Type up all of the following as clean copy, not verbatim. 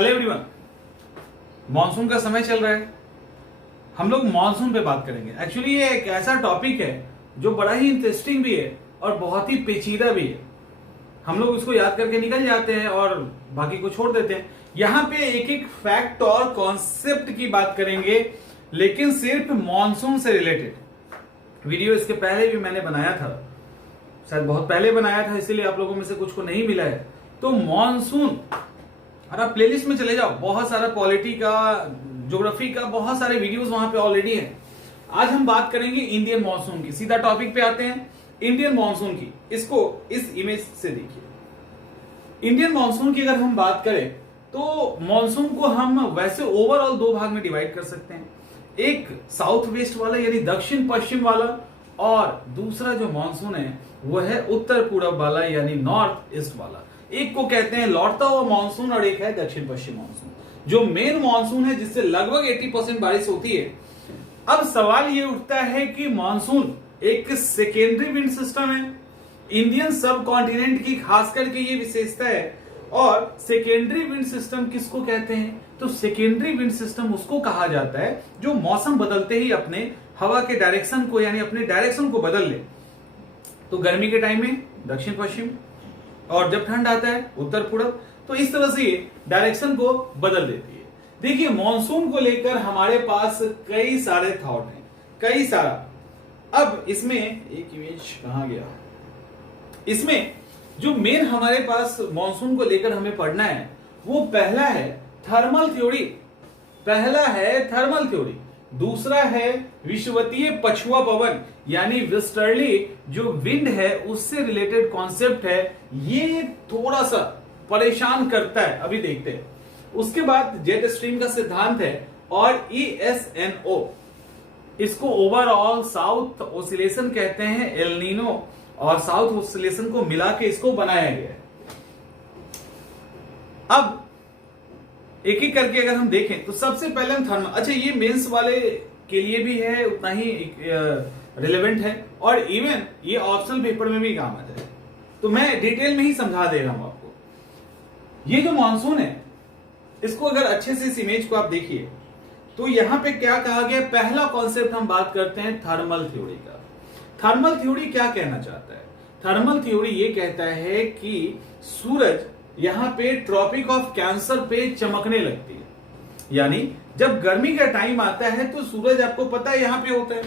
Hello everyone, monsoon का समय चल रहा है। हम लोग मॉनसून पे बात करेंगे। एक्चुअली ये एक ऐसा टॉपिक है जो बड़ा ही इंटरेस्टिंग भी है और बहुत ही पेचीदा भी है। हम लोग इसको याद करके निकल जाते हैं और बाकी को छोड़ देते हैं। यहाँ पे एक एक फैक्ट और कॉन्सेप्ट की बात करेंगे, लेकिन सिर्फ मॉनसून से रिलेटेड। वीडियो इसके पहले भी मैंने बनाया था, शायद बहुत पहले बनाया था, इसीलिए आप लोगों में से कुछ को नहीं मिला है। तो मॉनसून, और आप प्लेलिस्ट में चले जाओ, बहुत सारा पॉलिटी का, ज्योग्राफी का, बहुत सारे वीडियोस वहां पे ऑलरेडी हैं। आज हम बात करेंगे इंडियन मॉनसून की। सीधा टॉपिक पे आते हैं, इंडियन मॉनसून की। इसको इस इमेज से देखिए। इंडियन मॉनसून की अगर हम बात करें तो मॉनसून को हम वैसे ओवरऑल दो भाग में डिवाइड कर सकते हैं। एक साउथ वेस्ट वाला यानी दक्षिण पश्चिम वाला, और दूसरा जो मॉनसून है वो है उत्तर पूर्व वाला यानी नॉर्थ ईस्ट वाला। एक को कहते हैं लौटता हुआ मॉनसून और एक है दक्षिण पश्चिम मॉनसून, जो मेन मॉनसून है जिससे लगभग 80% बारिश होती है। अब सवाल ये उठता है कि मॉनसून एक सेकेंडरी विंड सिस्टम है। इंडियन सब कॉन्टिनेंट की खास करके ये विशेषता है। और सेकेंडरी विंड सिस्टम किसको कहते हैं? तो सेकेंडरी विंड सिस्टम उसको कहा जाता है जो मौसम बदलते ही अपने हवा के डायरेक्शन को यानी अपने डायरेक्शन को बदल ले। तो गर्मी के टाइम में दक्षिण पश्चिम, और जब ठंड आता है उत्तर पूर्व। तो इस तरह से ये डायरेक्शन को बदल देती है। देखिए, मॉनसून को लेकर हमारे पास कई सारे थॉट हैं, कई सारा। अब इसमें एक इमेज कहां गया, इसमें जो मेन हमारे पास मॉनसून को लेकर हमें पढ़ना है वो पहला है थर्मल थ्योरी। पहला है थर्मल थ्योरी, दूसरा है विषुवतीय पछुआ पवन यानी वेस्टर्ली जो विंड है उससे रिलेटेड कॉन्सेप्ट है। ये थोड़ा सा परेशान करता है, अभी देखते हैं। उसके बाद जेट स्ट्रीम का सिद्धांत है और ESNO, इसको ओवरऑल साउथ ओसिलेशन कहते हैं। एल नीनो और साउथ ओसिलेशन को मिला के इसको बनाया गया है। अब एक एक करके अगर हम देखें तो सबसे पहले हम थर्मल, अच्छा ये मेंस वाले के लिए भी है, उतना ही रिलेवेंट है और इवन ये ऑप्शनल पेपर में भी काम आता है। तो मैं डिटेल में ही समझा दे रहा हूं आपको। ये जो मॉनसून है इसको अगर अच्छे से इस इमेज को आप देखिए तो यहां पे क्या कहा गया, पहला कॉन्सेप्ट हम बात करते हैं थर्मल थ्योरी का। थर्मल थ्योरी क्या कहना चाहता है? थर्मल थ्योरी ये कहता है कि सूरज यहां पे ट्रॉपिक ऑफ कैंसर पे चमकने लगती है। यानी जब गर्मी का टाइम आता है तो सूरज, आपको पता है, यहां पे होता है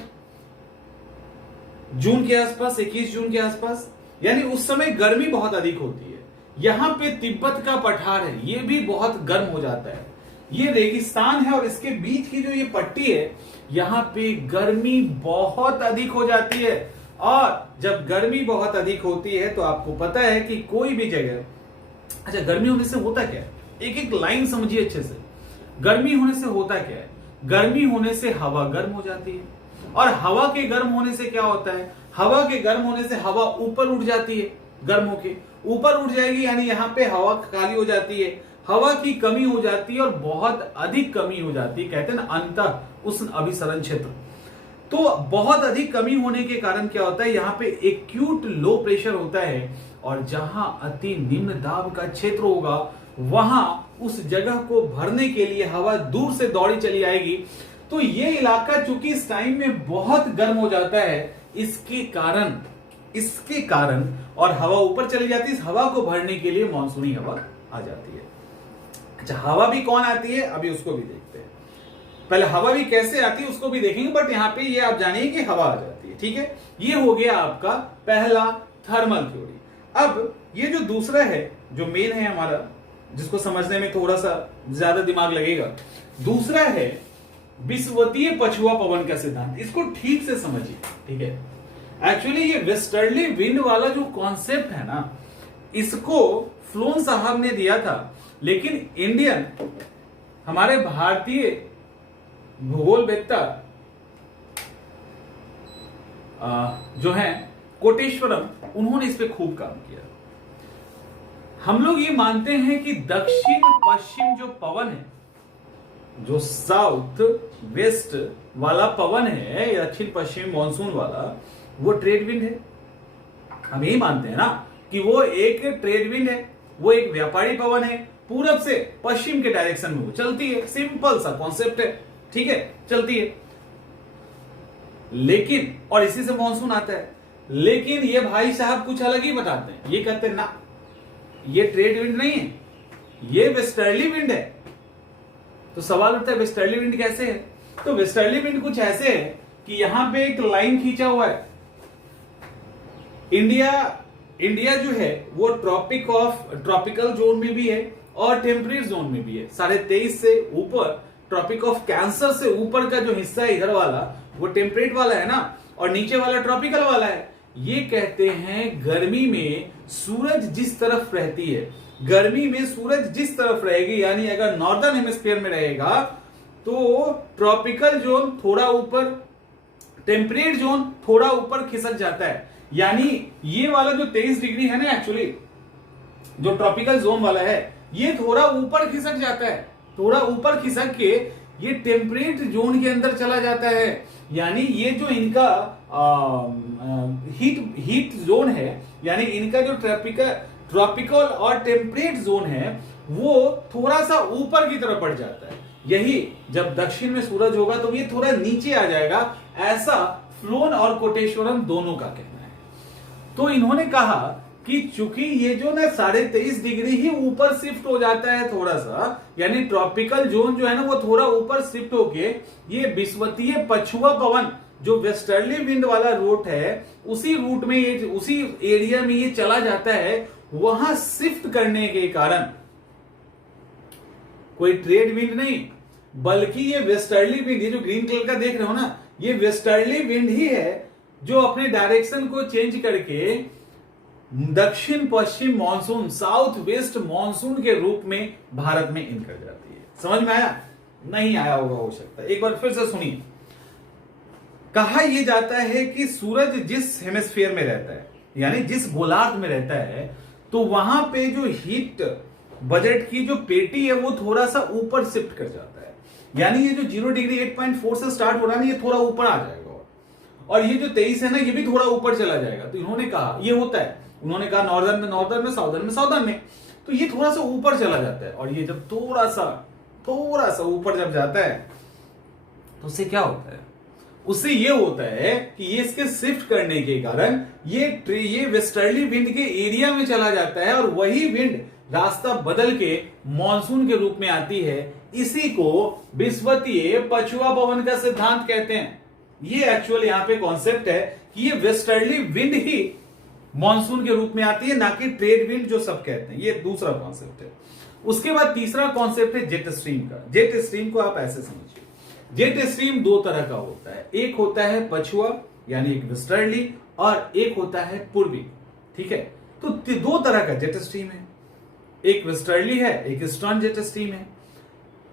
जून के आसपास, 21 जून के आसपास, यानी उस समय गर्मी बहुत अधिक होती है। यहां पे तिब्बत का पठार है, ये भी बहुत गर्म हो जाता है। ये रेगिस्तान है और इसके बीच की जो ये पट्टी है, यहां पे गर्मी बहुत अधिक हो जाती है। और जब गर्मी बहुत अधिक होती है तो आपको पता है कि कोई भी जगह, अच्छा गर्मी होने से होता क्या है, एक एक लाइन समझिए अच्छे से। गर्मी होने से होता क्या है? गर्मी होने से हवा गर्म हो जाती है, और हवा के गर्म होने से क्या होता है? हवा के गर्म होने से हवा ऊपर उठ जाती है, गर्म होके ऊपर उठ जाएगी, यानी यहाँ पे हवा खाली हो जाती है, हवा की कमी हो जाती है और बहुत अधिक कमी हो जाती है। कहते हैं ना अंतः उष्ण अभिसरण क्षेत्र। तो बहुत अधिक कमी होने के कारण क्या होता है, यहाँ पे एक्यूट लो प्रेशर होता है, और जहां अति निम्न दाब का क्षेत्र होगा वहां उस जगह को भरने के लिए हवा दूर से दौड़ी चली आएगी। तो ये इलाका चूंकि इस टाइम में बहुत गर्म हो जाता है, इसके कारण और हवा ऊपर चली जाती है, इस हवा को भरने के लिए मानसूनी हवा आ जाती है। अच्छा, हवा भी कौन आती है अभी उसको भी देखते हैं। पहले हवा भी कैसे आती है उसको भी देखेंगे, बट यहां पे ये आप जानिए कि हवा आ जाती है। ठीक है, ये हो गया आपका पहला थर्मल थ्योरी। अब ये जो दूसरा है, जो मेन है हमारा, जिसको समझने में थोड़ा सा ज्यादा दिमाग लगेगा, दूसरा है विषुवतीय पछुआ पवन का सिद्धांत। इसको ठीक से समझिए। ठीक है, एक्चुअली ये वेस्टर्ली विंड वाला जो कॉन्सेप्ट है ना, इसको फ्लोन साहब ने दिया था, लेकिन इंडियन, हमारे भारतीय भूगोलवेत्ता जो है कोटेश्वरम, उन्होंने इस पे खूब काम किया। हम लोग ये मानते हैं कि दक्षिण पश्चिम जो पवन है, जो साउथ वेस्ट वाला पवन है, दक्षिण पश्चिम मॉनसून वाला, वो ट्रेड विंड है। हम यही मानते हैं ना कि वो एक ट्रेड विंड है, वो एक व्यापारी पवन है, पूरब से पश्चिम के डायरेक्शन में वो चलती है। सिंपल सा कॉन्सेप्ट है, ठीक है, चलती है। लेकिन और इसी से मॉनसून आता है। लेकिन ये भाई साहब कुछ अलग ही बताते हैं। ये कहते हैं ना, ये ट्रेड विंड नहीं है, ये वेस्टर्ली विंड है। तो सवाल उठता है वेस्टर्ली विंड कैसे है? तो वेस्टर्ली विंड कुछ ऐसे है कि यहां पे एक लाइन खींचा हुआ है। इंडिया जो है वो ट्रॉपिकल जोन में भी है और टेम्परेट जोन में भी है। 23.5 से ऊपर ट्रॉपिक ऑफ कैंसर से ऊपर का जो हिस्सा है इधर वाला वो टेम्परेट वाला है ना, और नीचे वाला ट्रॉपिकल वाला है। ये कहते हैं गर्मी में सूरज जिस तरफ रहती है, गर्मी में सूरज जिस तरफ रहेगी, यानी अगर नॉर्दर्न हेमिस्फीयर में रहेगा तो ट्रॉपिकल जोन थोड़ा ऊपर, टेम्परेट जोन थोड़ा ऊपर खिसक जाता है। यानी ये वाला जो 23 डिग्री है ना, एक्चुअली जो ट्रॉपिकल जोन वाला है ये थोड़ा ऊपर खिसक जाता है, थोड़ा ऊपर खिसक के ये टेम्परेट जोन के अंदर चला जाता है। यानी ये जो इनका हीट जोन है, यानी इनका जो ट्रॉपिकल और टेम्परेट जोन है वो थोड़ा सा ऊपर की तरफ बढ़ जाता है। यही जब दक्षिण में सूरज होगा तो ये थोड़ा नीचे आ जाएगा, ऐसा फ्लोन और कोटेश्वरम दोनों का कहना है। तो इन्होंने कहा कि चूंकि ये जो ना 23.5 डिग्री ही ऊपर शिफ्ट हो जाता है थोड़ा सा, यानी ट्रॉपिकल जोन जो है ना वो थोड़ा ऊपर शिफ्ट होके ये विषुवतीय पछुआ पवन जो वेस्टर्ली विंड वाला रूट है उसी रूट में ये, उसी एरिया में ये चला जाता है। वहां शिफ्ट करने के कारण कोई ट्रेड विंड नहीं, बल्कि ये वेस्टर्ली विंड, ये जो ग्रीन कलर का देख रहे हो ना, ये वेस्टर्ली विंड ही है जो अपने डायरेक्शन को चेंज करके दक्षिण पश्चिम मॉनसून, साउथ वेस्ट मॉनसून के रूप में भारत में इन कर जाती है। समझ में आया? नहीं आया होगा, हो सकता है। एक बार फिर से सुनिए। कहा यह जाता है कि सूरज जिस हेमिस्फीयर में रहता है, यानी जिस गोलार्ध में रहता है, तो वहां पे जो हीट बजट की जो पेटी है वो थोड़ा सा ऊपर शिफ्ट कर जाता है। यानी ये जो 0 डिग्री 8.4 से स्टार्ट हो रहा है ना, ये थोड़ा ऊपर आ जाएगा, और ये जो 23 है ना ये भी थोड़ा ऊपर चला जाएगा। तो इन्होंने कहा ये होता है, उन्होंने कहा नॉर्दर्न में नॉर्दर्न में, साउदर्न में साउदर्न में, तो ये थोड़ा सा ऊपर चला जाता है। और ये जब थोड़ा सा ऊपर जब जाता है तो उससे क्या होता है? उससे ये होता है कि ये इसके शिफ्ट करने के कारण ये वेस्टर्ली विंड के एरिया में चला जाता है, और वही विंड रास्ता बदल के मॉनसून के रूप में आती है। इसी को विषुवतीय पछुआ पवन का सिद्धांत कहते हैं। ये एक्चुअल यहां पे कॉन्सेप्ट है कि ये वेस्टर्ली विंड ही मॉनसून के रूप में आती है, ना कि ट्रेड विंड जो सब कहते हैं। ये दूसरा कॉन्सेप्ट है। उसके बाद तीसरा कॉन्सेप्ट है जेट स्ट्रीम का। जेट स्ट्रीम को आप ऐसे समझिए, जेट स्ट्रीम दो तरह का होता है। एक होता है पछुआ यानी एक वेस्टर्ली, और एक होता है पूर्वी। ठीक है, तो दो तरह का जेट स्ट्रीम है, एक वेस्टर्ली है, एक ईस्टर्न जेट स्ट्रीम है।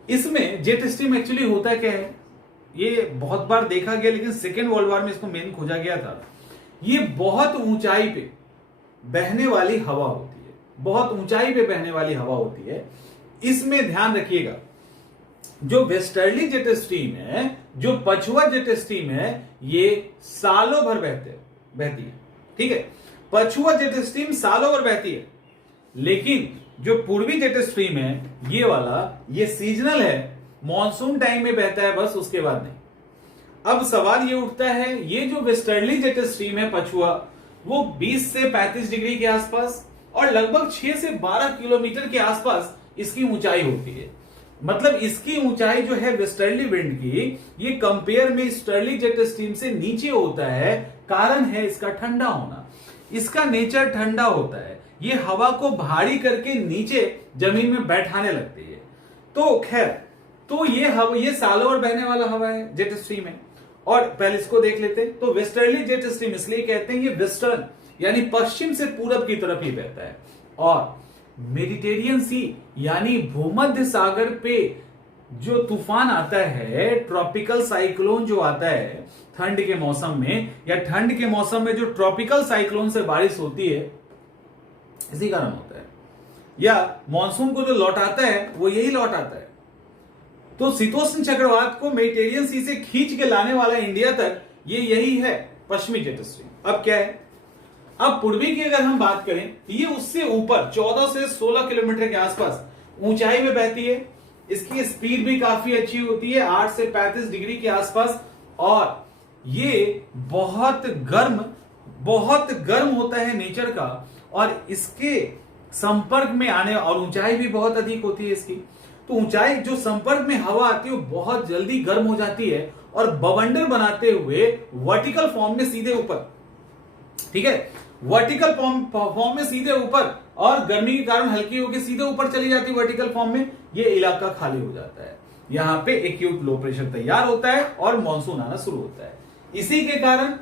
इसमें जेट स्ट्रीम एक्चुअली होता क्या है, ये बहुत बार देखा गया, लेकिन सेकेंड वर्ल्ड वॉर में इसको मेन खोजा गया था। ये बहुत ऊंचाई पे बहने वाली हवा होती है, बहुत ऊंचाई पे बहने वाली हवा होती है। इसमें ध्यान रखिएगा, जो वेस्टर्ली जेट स्ट्रीम है, जो पछुआ जेट स्ट्रीम है, ये सालों भर बहती है। ठीक है, पछुआ जेट स्ट्रीम सालों भर बहती है, लेकिन जो पूर्वी जेट स्ट्रीम है ये वाला, ये सीजनल है, मॉनसून टाइम में बहता है बस, उसके बाद नहीं। अब सवाल ये उठता है, ये जो वेस्टर्ली जेट स्ट्रीम है पछुआ, वो 20 से 35 डिग्री के आसपास और लगभग 6 से 12 किलोमीटर के आसपास इसकी ऊंचाई होती है। मतलब इसकी ऊंचाई जो है वेस्टर्ली विंड की, ये कंपेयर में ईस्टर्ली जेट स्ट्रीम से नीचे होता है। कारण है इसका ठंडा होना, इसका नेचर ठंडा होता है, ये हवा को भारी करके नीचे जमीन में बैठाने लगती है। तो खैर, तो ये सालों भर बहने वाला हवा है, जेट स्ट्रीम है। और पहले इसको देख लेते हैं। तो वेस्टर्ली जेट स्ट्रीम इसलिए कहते हैं, ये वेस्टर्न यानी पश्चिम से पूरब की तरफ ही बहता है। और मेडिटेरियन सी यानी भूमध्य सागर पे जो तूफान आता है, ट्रॉपिकल साइक्लोन जो आता है ठंड के मौसम में, या ठंड के मौसम में जो ट्रॉपिकल साइक्लोन से बारिश होती है, इसी कारण होता है। या मॉनसून को जो लौटाता है वो यही लौटाता है। तो शीतोष्ण चक्रवात को मेडिटेरियन सी से खींच के लाने वाला इंडिया तक ये यही है पश्चिमी जेट स्ट्रीम। अब क्या है, अब पूर्वी की अगर हम बात करें, ये उससे ऊपर 14 से 16 किलोमीटर के आसपास ऊंचाई में बहती है, इसकी स्पीड भी काफी अच्छी होती है 8 से 35 डिग्री के आसपास, और ये बहुत गर्म होता है नेचर का, और इसके संपर्क में आने, और ऊंचाई भी बहुत अधिक होती है इसकी, तो ऊंचाई जो संपर्क में हवा आती है वो बहुत जल्दी गर्म हो जाती है और बवंडर बनाते हुए वर्टिकल फॉर्म में सीधे ऊपर, ठीक है, वर्टिकल फॉर्म में सीधे ऊपर, और गर्मी के कारण हल्की होकर सीधे ऊपर चली जाती है वर्टिकल फॉर्म में, ये इलाका खाली हो जाता है। यहां पे एक्यूट लो प्रेशर तैयार होता है और मानसून आना शुरू होता है। इसी के कारण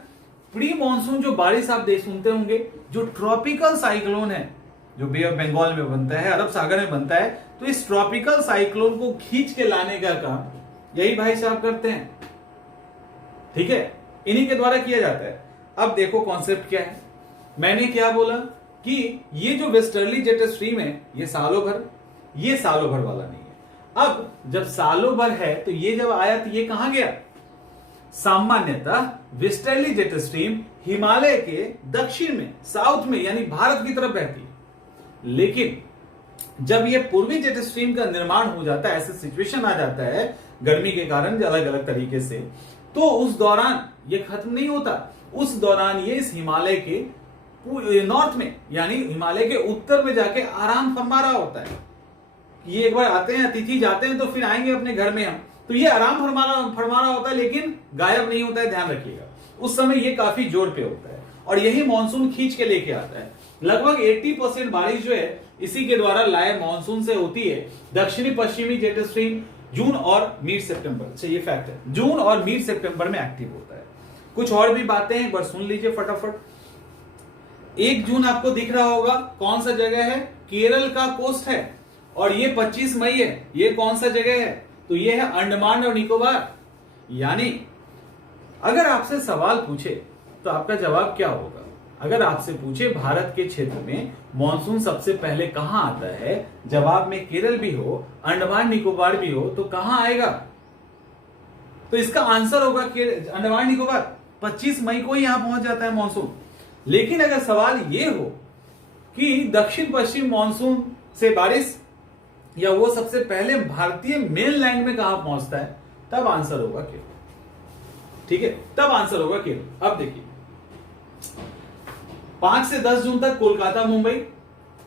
प्री मानसून जो बारिश आप सुनते होंगे, जो ट्रॉपिकल साइक्लोन है जो बे ऑफ बंगाल में बनता है, अरब सागर में बनता है, तो इस ट्रॉपिकल साइक्लोन को खींच के लाने का काम यही भाई साहब करते हैं, ठीक है, इन्हीं के द्वारा किया जाता है। अब देखो कॉन्सेप्ट क्या है, मैंने क्या बोला कि ये जो वेस्टर्ली जेट स्ट्रीम है ये सालों भर वाला नहीं है। अब जब सालों भर है तो ये जब आया तो ये कहां गया? सामान्यतः वेस्टर्ली जेट स्ट्रीम हिमालय के दक्षिण में, साउथ में, यानी भारत की तरफ बहती है। लेकिन जब ये पूर्वी जेट स्ट्रीम का निर्माण हो जाता है, ऐसे सिचुएशन आ जाता है गर्मी के कारण अलग अलग तरीके से, तो उस दौरान ये खत्म नहीं होता, उस दौरान ये इस हिमालय के नॉर्थ में, यानी हिमालय के उत्तर में जाके आराम फरमा रहा होता है। ये एक बार आते हैं, अतिथि जाते हैं तो फिर आएंगे अपने घर में हम, तो ये आराम फरमा रहा होता है, लेकिन गायब नहीं होता है, ध्यान रखिएगा। उस समय ये काफी जोर पे होता है और यही मानसून खींच के लेके आता है। लगभग 80% बारिश जो है इसी के द्वारा लाए मानसून से होती है। दक्षिणी पश्चिमी जेट स्ट्रीम जून और मिड सितंबर, अच्छा ये फैक्ट है, जून और मिड सितंबर में एक्टिव होता है। कुछ और भी बातें एक बार सुन लीजिए फटाफट। 1 जून आपको दिख रहा होगा, कौन सा जगह है? केरल का कोस्ट है, और ये 25 मई है, ये कौन सा जगह है? तो ये है अंडमान और निकोबार। यानी अगर आपसे सवाल पूछे तो आपका जवाब क्या होगा? अगर आपसे पूछे भारत के क्षेत्र में मानसून सबसे पहले कहां आता है, जवाब में केरल भी हो, अंडमान निकोबार भी हो, तो कहां आएगा? तो इसका आंसर होगा अंडमान निकोबार। 25 मई को ही यहां पहुंच जाता है मानसून। लेकिन अगर सवाल यह हो कि दक्षिण पश्चिम मानसून से बारिश, या वो सबसे पहले भारतीय मेनलैंड में कहां पहुंचता है, तब आंसर होगा केरल, ठीक है, तब आंसर होगा केरल। अब देखिए 5 से 10 जून तक कोलकाता मुंबई,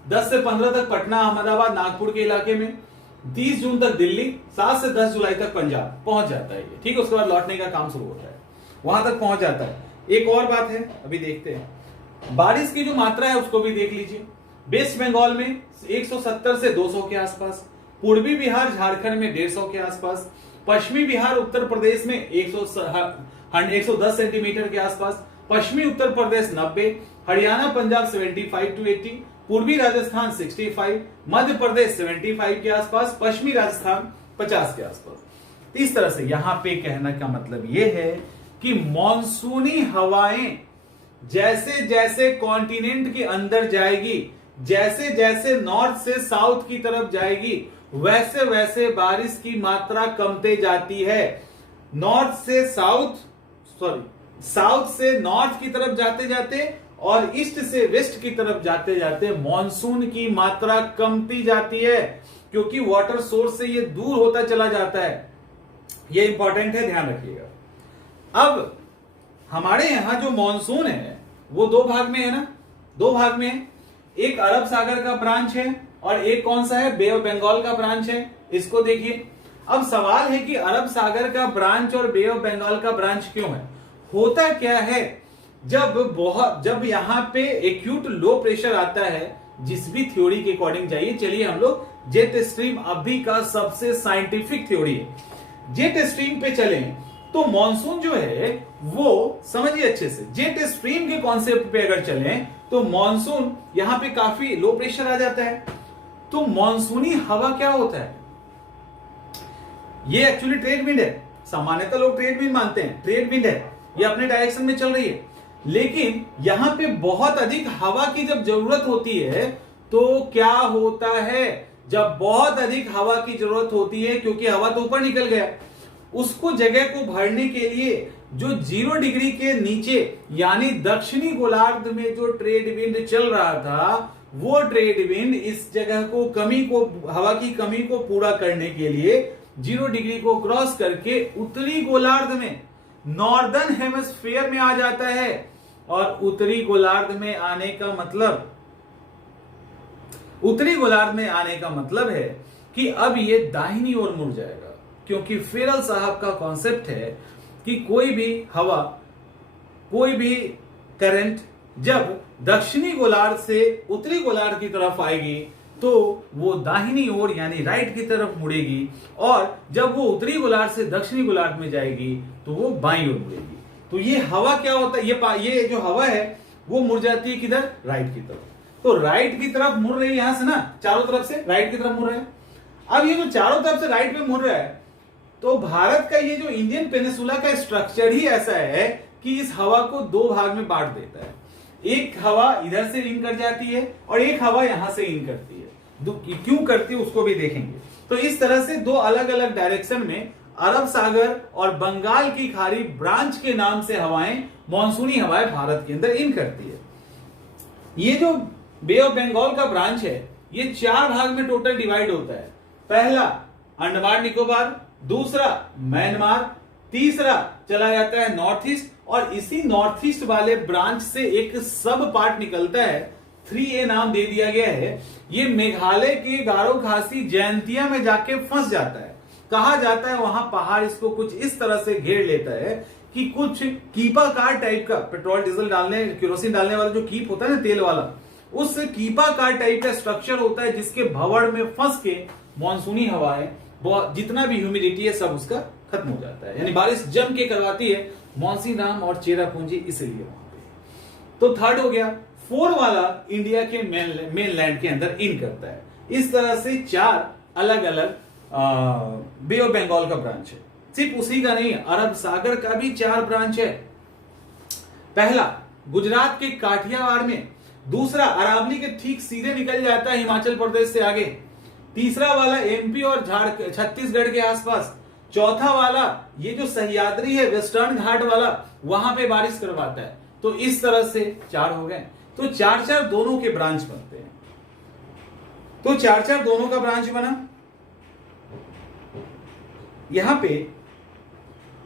10 से 15 तक पटना अहमदाबाद नागपुर के इलाके में, 30 जून तक दिल्ली, 7 से 10 जुलाई तक पंजाब पहुंच जाता है ये, ठीक है। उसके बाद लौटने का काम शुरू होता है, वहां तक पहुंच जाता है। एक और बात है, अभी देखते हैं बारिश की जो मात्रा है उसको भी देख लीजिए। वेस्ट बंगाल में 170 से 200 के आसपास, पूर्वी बिहार झारखंड में 150 के आसपास, पश्चिमी बिहार उत्तर प्रदेश में 110 सेंटीमीटर के आसपास, पश्चिमी उत्तर प्रदेश 90, हरियाणा पंजाब 75 to 80, पूर्वी राजस्थान 65, मध्य प्रदेश 75 के आसपास, पश्चिमी राजस्थान 50 के आसपास। इस तरह से यहां पे कहने का मतलब यह है कि मॉनसूनी हवाएं जैसे जैसे कॉन्टिनेंट के अंदर जाएगी, जैसे जैसे नॉर्थ से साउथ की तरफ जाएगी, वैसे वैसे बारिश की मात्रा कमते जाती है। साउथ से नॉर्थ की तरफ जाते जाते और ईस्ट से वेस्ट की तरफ जाते जाते मॉनसून की मात्रा कमती जाती है, क्योंकि वाटर सोर्स से ये दूर होता चला जाता है। ये इंपॉर्टेंट है, ध्यान रखिएगा। अब हमारे यहां जो मॉनसून है वो 2 भाग में है ना, 2 भाग में है। एक अरब सागर का ब्रांच है और एक कौन सा है? बे ऑफ बंगाल का ब्रांच है। इसको देखिए। अब सवाल है कि अरब सागर का ब्रांच और बे ऑफ बंगाल का ब्रांच क्यों है? होता क्या है, जब यहां पे एक्यूट लो प्रेशर आता है, जिस भी थ्योरी के अकॉर्डिंग जाइए, चलिए हम लोग जेट स्ट्रीम अभी का सबसे साइंटिफिक थ्योरी है, जेट स्ट्रीम पे चलें तो मॉनसून जो है वो समझिए अच्छे से, जेट स्ट्रीम के कॉन्सेप्ट पे अगर चलें तो मॉनसून यहां पे काफी लो प्रेशर आ जाता है। तो मॉनसूनी हवा क्या होता है? ये एक्चुअली ट्रेड विंड है। सामान्यतः लोग ट्रेड विंड मानते हैं, ट्रेड विंड है, ये अपने डायरेक्शन में चल रही है। लेकिन यहां पे बहुत अधिक हवा की जब जरूरत होती है तो क्या होता है? जब बहुत अधिक हवा की जरूरत होती है, क्योंकि हवा तो ऊपर निकल गया, उसको जगह को भरने के लिए जो 0 डिग्री के नीचे यानी दक्षिणी गोलार्ध में जो ट्रेड विंड चल रहा था वो ट्रेड विंड इस जगह को हवा की कमी को पूरा करने के लिए 0 डिग्री को क्रॉस करके उत्तरी गोलार्ध में, नॉर्दर्न हेमिस्फीयर में आ जाता है। और उत्तरी गोलार्ध में आने का मतलब है कि अब ये दाहिनी ओर मुड़ जाएगा, क्योंकि फेरल साहब का कॉन्सेप्ट है कि कोई भी करंट जब दक्षिणी गोलार्ध से उत्तरी गोलार्ध की तरफ आएगी तो वो दाहिनी ओर यानी राइट की तरफ मुड़ेगी, और जब वो उत्तरी गोलार्ध से दक्षिणी गोलार्ध में जाएगी तो वो बाईं ओर मुड़ेगी। तो ये हवा क्या होता है, ये जो हवा है वो मुड़ जाती है किधर, राइट की तरफ। तो राइट की तरफ मुड़ रही है यहां से ना, चारों तरफ से राइट की तरफ मुड़ रहे हैं। अब ये जो चारों तरफ से राइट में मुड़ रहा है, तो भारत का ये जो इंडियन पेनिसुला का स्ट्रक्चर ही ऐसा है कि इस हवा को 2 भाग में बांट देता है। एक हवा इधर से इन कर जाती है और एक हवा यहां से इन करती है। क्यों करती है उसको भी देखेंगे। तो इस तरह से 2 अलग अलग डायरेक्शन में अरब सागर और बंगाल की खाड़ी ब्रांच के नाम से हवाएं, मानसूनी हवाएं भारत के अंदर इन करती है। ये जो बे ऑफ बंगाल का ब्रांच है ये 4 भाग में टोटल डिवाइड होता है। पहला अंडमान निकोबार, दूसरा म्यांमार, तीसरा चला जाता है नॉर्थ ईस्ट, और इसी नॉर्थ ईस्ट वाले ब्रांच से एक सब पार्ट निकलता है, 3A नाम दे दिया गया है। ये मेघालय के गारो खासी जयंतिया में जाके फंस जाता है। कहा जाता है वहां पहाड़ इसको कुछ इस तरह से घेर लेता है कि कुछ कीपाकार टाइप का, पेट्रोल डीजल डालने, केरोसिन डालने वाला जो कीप होता है ना तेल वाला, उस कीपाकार टाइप का स्ट्रक्चर होता है जिसके भंवर में फंस के मानसूनी हवाएं, जितना भी ह्यूमिडिटी है सब उसका खत्म हो जाता है, यानी बारिश जम के करवाती है मौसीनराम और चेरापूंजी, इसलिए वहां पे। तो थर्ड हो गया। 4 वाला इंडिया के मेन लैंड के अंदर इन करता है। इस तरह से 4 अलग अलग बे ऑफ बंगाल का ब्रांच है। सिर्फ उसी का नहीं, अरब सागर का भी 4 ब्रांच है। पहला गुजरात के काठियावाड़ में, दूसरा अरावली के ठीक सीधे निकल जाता है हिमाचल प्रदेश से आगे, तीसरा वाला एमपी और छत्तीसगढ़ के आसपास, चौथा वाला ये जो सह्याद्री है वेस्टर्न घाट वाला, वहां पे बारिश करवाता है। तो इस तरह से 4 हो गए। तो 4 दोनों के ब्रांच बनते हैं। तो 4 दोनों का ब्रांच बना। यहां पे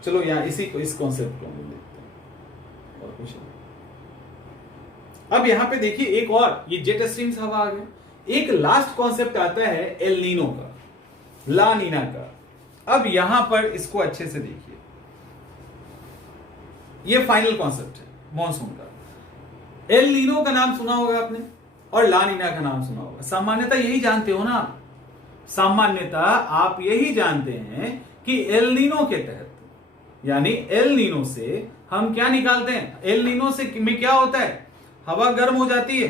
चलो यहां इस कॉन्सेप्ट को हम देखते हैं और कुछ नहीं। अब यहां पे देखिए एक और, ये जेट स्ट्रीम्स हवा आ गया। एक लास्ट कॉन्सेप्ट आता है एल नीनो का, ला नीना का। अब यहां पर इसको अच्छे से देखिए, ये फाइनल कॉन्सेप्ट है मॉनसून का। एल नीनो का नाम सुना होगा आपने और ला नीना का नाम सुना होगा। सामान्यतः यही जानते हो ना, सामान्यतः आप यही जानते हैं कि एल नीनो के तहत, यानी एल नीनो से हम क्या निकालते हैं, एल नीनो से में क्या होता है, हवा गर्म हो जाती है,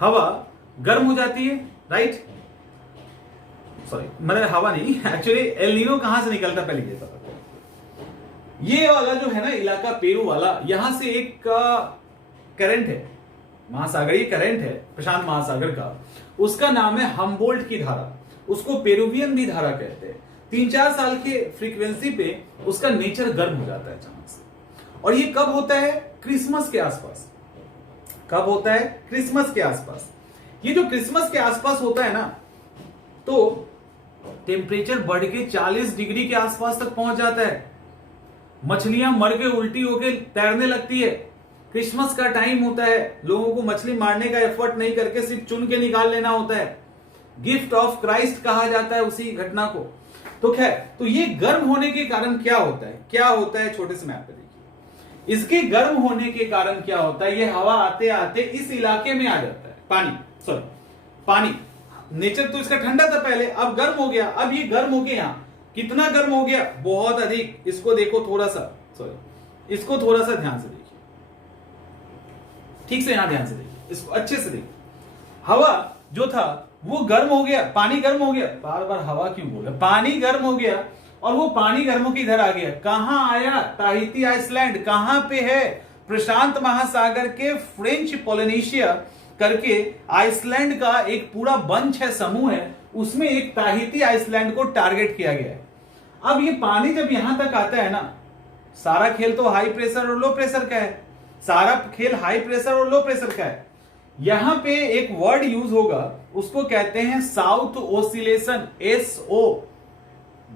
हवा गर्म हो जाती है, राइट। सॉरी, मतलब हवा नहीं, एक्चुअली एल नीनो कहां से निकलता है पहले ये पता। ये वाला जो है ना इलाका पेरू वाला, यहां से एक करंट है, महासागरीय करंट है प्रशांत महासागर का, उसका नाम है हम्बोल्ट की धारा, उसको पेरुवियन भी धारा कहते हैं। 3-4 साल के फ्रीक्वेंसी पे उसका नेचर गर्म हो जाता है अचानक से। और ये कब होता है, क्रिसमस के आसपास। कब होता है, क्रिसमस के आसपास। ये जो क्रिसमस के आसपास होता है ना, तो टेम्परेचर बढ़ के 40 डिग्री के आसपास तक पहुंच जाता है। मछलियां मर के उल्टी होके तैरने लगती है। क्रिसमस का टाइम होता है, लोगों को मछली मारने का एफर्ट नहीं करके सिर्फ चुन के निकाल लेना होता है। गिफ्ट ऑफ क्राइस्ट कहा जाता है उसी घटना को। तो खैर, तो ये गर्म होने के कारण क्या होता है, क्या होता है, छोटे से मैप पे देखिए। इसके गर्म होने के कारण क्या होता है, ये हवा आते आते इस इलाके में आ जाता है। पानी नेचर तो इसका ठंडा था पहले, अब गर्म हो गया। अब ये गर्म हो गया, यहां कितना गर्म हो गया, बहुत अधिक। इसको देखो थोड़ा सा, सॉरी इसको थोड़ा सा ध्यान से देखिए, ठीक से यहां ध्यान से देखिए, इसको अच्छे से देखिए। हवा जो था वो गर्म हो गया, पानी गर्म हो गया, बार बार हवा क्यों बोल रहा, पानी गर्म हो गया, और वो पानी गर्म होकर इधर आ गया। कहां आया, ताहिती आइसलैंड कहां पे है, प्रशांत महासागर के फ्रेंच पोलिनेशिया करके आइसलैंड का एक पूरा बंच है, समूह है, उसमें एक ताहिती आइसलैंड को टारगेट किया गया है। अब ये पानी जब यहां तक आता है ना, सारा खेल तो हाई प्रेशर और लो प्रेशर का है, सारा खेल हाई प्रेशर और लो प्रेशर का है। यहां पे एक वर्ड यूज होगा, उसको कहते हैं साउथ ओसिलेशन, SO,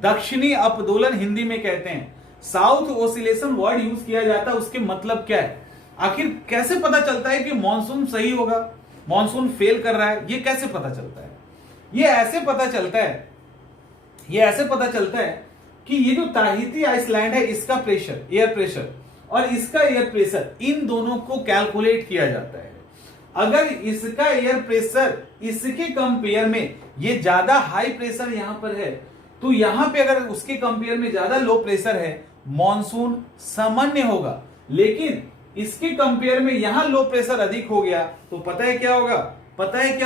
दक्षिणी अपदोलन हिंदी में कहते हैं। साउथ ओसिलेशन वर्ड यूज किया जाता है, उसके मतलब क्या है? आखिर कैसे पता चलता है कि मॉनसून सही होगा, मॉनसून फेल कर रहा है? ये कैसे पता चलता है? ये ऐसे पता चलता है कि ये जो ताहिती आइसलैंड है, इसका प्रेशर, एयर प्रेशर और इसका एयर प्रेशर, इन दोनों को कैलकुलेट किया जाता है। अगर इसका एयर प्रेशर इसके कंपेयर में ये ज्यादा हाई प्रेशर यहां पर है, तो यहां पे अगर उसके कंपेयर में ज्यादा लो प्रेशर है, मॉनसून सामान्य होगा। लेकिन इसके कंपेयर में यहां लो प्रेशर अधिक हो गया तो पता है क्या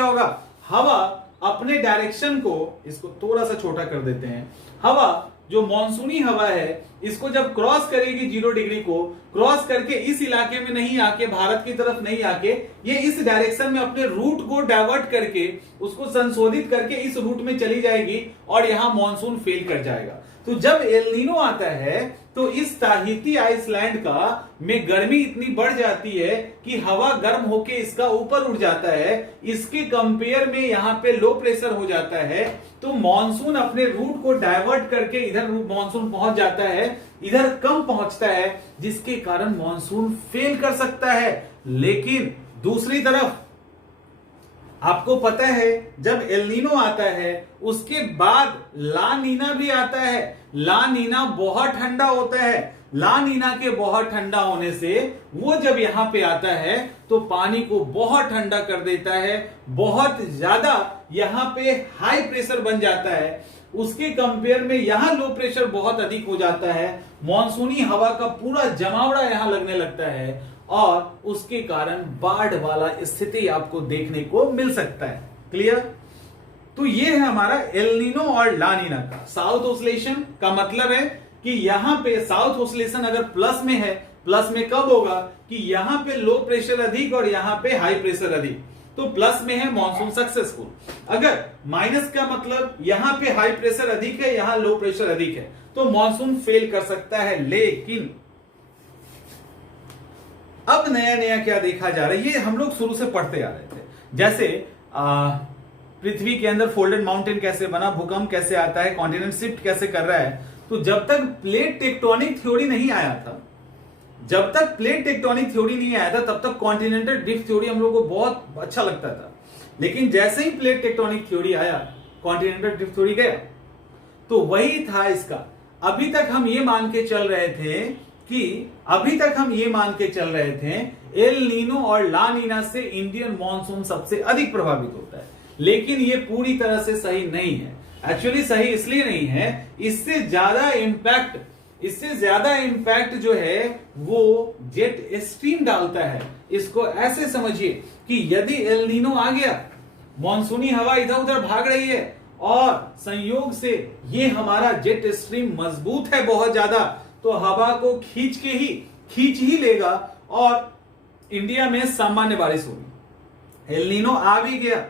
होगा? हवा अपने डायरेक्शन को, इसको थोड़ा सा छोटा कर देते हैं, हवा जो मॉनसूनी हवा है, इसको जब क्रॉस करेगी 0 डिग्री को, क्रॉस करके इस इलाके में नहीं आके, भारत की तरफ नहीं आके, ये इस डायरेक्शन में अपने रूट को डाइवर्ट करके, उसको संशोधित करके इस रूट में चली जाएगी और यहां मॉनसून फेल कर जाएगा। तो जब एल नीनो आता है तो इस ताहिती आइसलैंड का में गर्मी इतनी बढ़ जाती है कि हवा गर्म होके इसका ऊपर उठ जाता है, इसके कंपेयर में यहां पे लो प्रेशर हो जाता है, तो मॉनसून अपने रूट को डाइवर्ट करके इधर मॉनसून पहुंच जाता है, इधर कम पहुंचता है, जिसके कारण मॉनसून फेल कर सकता है। लेकिन दूसरी तरफ आपको पता है, जब एल नीनो आता है उसके बाद ला नीना भी आता है। ला नीना बहुत ठंडा होता है। ला नीना के बहुत ठंडा होने से वो जब यहां पे आता है तो पानी को बहुत ठंडा कर देता है, बहुत ज्यादा यहां पे हाई प्रेशर बन जाता है, उसके कंपेयर में यहां लो प्रेशर बहुत अधिक हो जाता है, मॉनसूनी हवा का पूरा जमावड़ा यहां लगने लगता है और उसके कारण बाढ़ वाला स्थिति आपको देखने को मिल सकता है। क्लियर? तो ये है हमारा एल नीनो और ला नीना का। साउथ ओसिलेशन का मतलब है कि यहां पे साउथ ओसिलेशन अगर प्लस में है, प्लस में कब होगा कि यहां पे लो प्रेशर अधिक और यहां पे हाई प्रेशर अधिक, तो प्लस में है मॉनसून सक्सेसफुल। अगर माइनस का मतलब यहां पे हाई प्रेशर अधिक है, यहां लो प्रेशर अधिक है, तो मॉनसून फेल कर सकता है। लेकिन अब नया क्या देखा जा रहा है, ये हम लोग शुरू से पढ़ते आ रहे थे, जैसे पृथ्वी के अंदर फोल्डेड माउंटेन कैसे बना, भूकंप कैसे आता है, कॉन्टिनेंट शिफ्ट कैसे कर रहा है। तो जब तक प्लेट टेक्टोनिक थ्योरी नहीं आया था, तब तक कॉन्टिनेंटल ड्रिफ्ट थ्योरी हम लोग को बहुत अच्छा लगता था। लेकिन जैसे ही प्लेट टेक्टोनिक थ्योरी आया, कॉन्टिनेंटल ड्रिफ्ट थ्योरी गया, तो वही था इसका। अभी तक हम ये मान के चल रहे थे एल नीनो और ला नीना से इंडियन मॉनसून सबसे अधिक प्रभावित होता है, लेकिन ये पूरी तरह से सही नहीं है। एक्चुअली सही इसलिए नहीं है, इससे ज्यादा इंपैक्ट जो है वो जेट स्ट्रीम डालता है। इसको ऐसे समझिए कि यदि एल नीनो आ गया, मॉनसूनी हवा इधर उधर भाग रही है और संयोग से ये हमारा जेट स्ट्रीम मजबूत है बहुत ज्यादा, तो हवा को खींच ही लेगा और इंडिया में सामान्य बारिश होगी। एल नीनो आ भी गया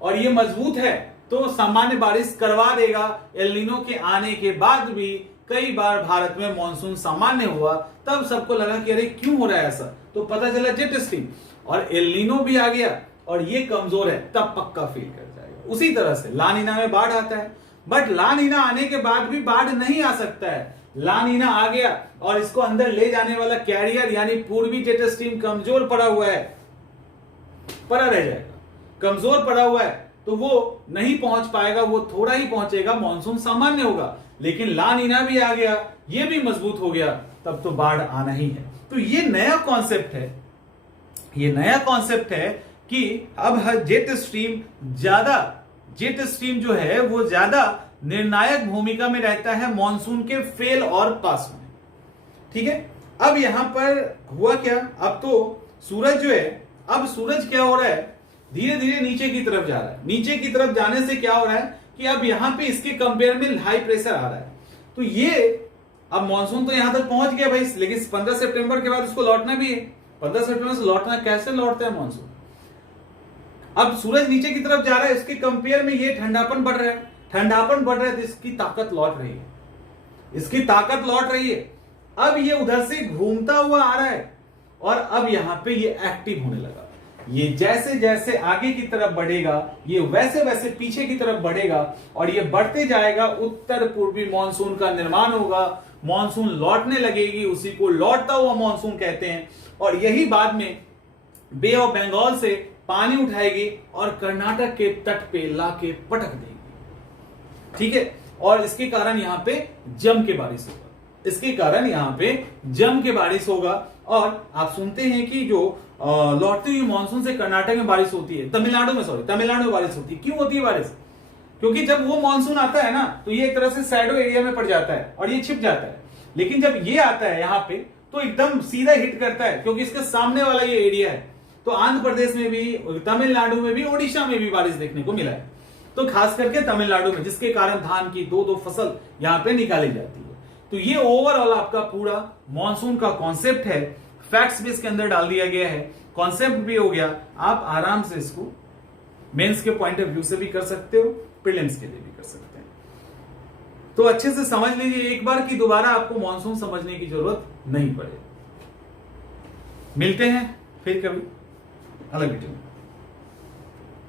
और ये मजबूत है तो सामान्य बारिश करवा देगा। एल नीनो के आने के बाद भी कई बार भारत में मॉनसून सामान्य हुआ, तब सबको लगा कि अरे क्यों हो रहा है ऐसा, तो पता चला जेट स्ट्रीम, और एल नीनो भी आ गया और ये कमजोर है, तब पक्का फेल कर जाएगा। उसी तरह से ला नीना में बाढ़ आता है, बट ला नीना आने के बाद भी बाढ़ नहीं आ सकता है। ला नीना आ गया और इसको अंदर ले जाने वाला कैरियर यानी पूर्वी जेट स्ट्रीम कमजोर पड़ा हुआ है, पड़ा रह जाएगा, कमजोर पड़ा हुआ है, तो वो नहीं पहुंच पाएगा, वो थोड़ा ही पहुंचेगा, मॉनसून सामान्य होगा। लेकिन ला नीना भी आ गया, ये भी मजबूत हो गया, तब तो बाढ़ आना ही है। तो ये नया कॉन्सेप्ट है कि अब जेट स्ट्रीम जो है वो ज्यादा निर्णायक भूमिका में रहता है मॉनसून के फेल और पास में। ठीक है, अब यहां पर हुआ क्या, अब तो सूरज जो है, अब सूरज क्या हो रहा है, धीरे धीरे नीचे की तरफ जा रहा है। नीचे की तरफ जाने से क्या हो रहा है कि अब यहां पे इसके कंपेयर में हाई प्रेशर आ रहा है, तो ये अब मॉनसून तो यहां तक पहुंच गया भाई, लेकिन 15 सितंबर के बाद उसको लौटना भी है। 15 सितंबर से लौटना, कैसे लौटता है मॉनसून, अब सूरज नीचे की तरफ जा रहा है, उसके कंपेयर में ये ठंडापन बढ़ रहा है, तो इसकी ताकत लौट रही है, अब ये उधर से घूमता हुआ आ रहा है और अब यहां पे ये एक्टिव होने लगा। ये जैसे जैसे आगे की तरफ बढ़ेगा ये वैसे वैसे पीछे की तरफ बढ़ेगा और ये बढ़ते जाएगा, उत्तर पूर्वी मानसून का निर्माण होगा, मानसून लौटने लगेगी, उसी को लौटता हुआ मानसून कहते हैं। और यही बाद में बे ऑफ बंगाल से पानी उठाएगी और कर्नाटक के तट पे लाके पटक देगी। ठीक है, और इसके कारण यहां पे जम के बारिश होगा, इसके कारण यहां पे जम के बारिश होगा। और आप सुनते हैं कि जो लौटती हुई मानसून से कर्नाटक में बारिश होती है, तमिलनाडु में बारिश होती है। क्यों होती है बारिश? क्योंकि जब वो मानसून आता है ना तो ये एक तरह से शैडो एरिया में पड़ जाता है और ये छिप जाता है, लेकिन जब ये आता है यहां पे तो एकदम सीधा हिट करता है, क्योंकि इसके सामने वाला ये एरिया है। तो आंध्र प्रदेश में भी, तमिलनाडु में भी, ओडिशा में भी बारिश देखने को मिला है, तो खास करके तमिलनाडु में, जिसके कारण धान की दो दो फसल यहां पे निकाली जाती है। तो ये ओवरऑल आपका पूरा मॉनसून का कॉन्सेप्ट है, फैक्ट्स भी इसके अंदर डाल दिया गया है, कॉन्सेप्ट भी हो गया। आप आराम से इसको मेंस के पॉइंट ऑफ व्यू से भी कर सकते हो, प्रीलिम्स के लिए भी कर सकते हैं। तो अच्छे से समझ लीजिए एक बार कि दोबारा आपको मॉनसून समझने की जरूरत नहीं पड़े। मिलते हैं फिर कभी अलग वीडियो में।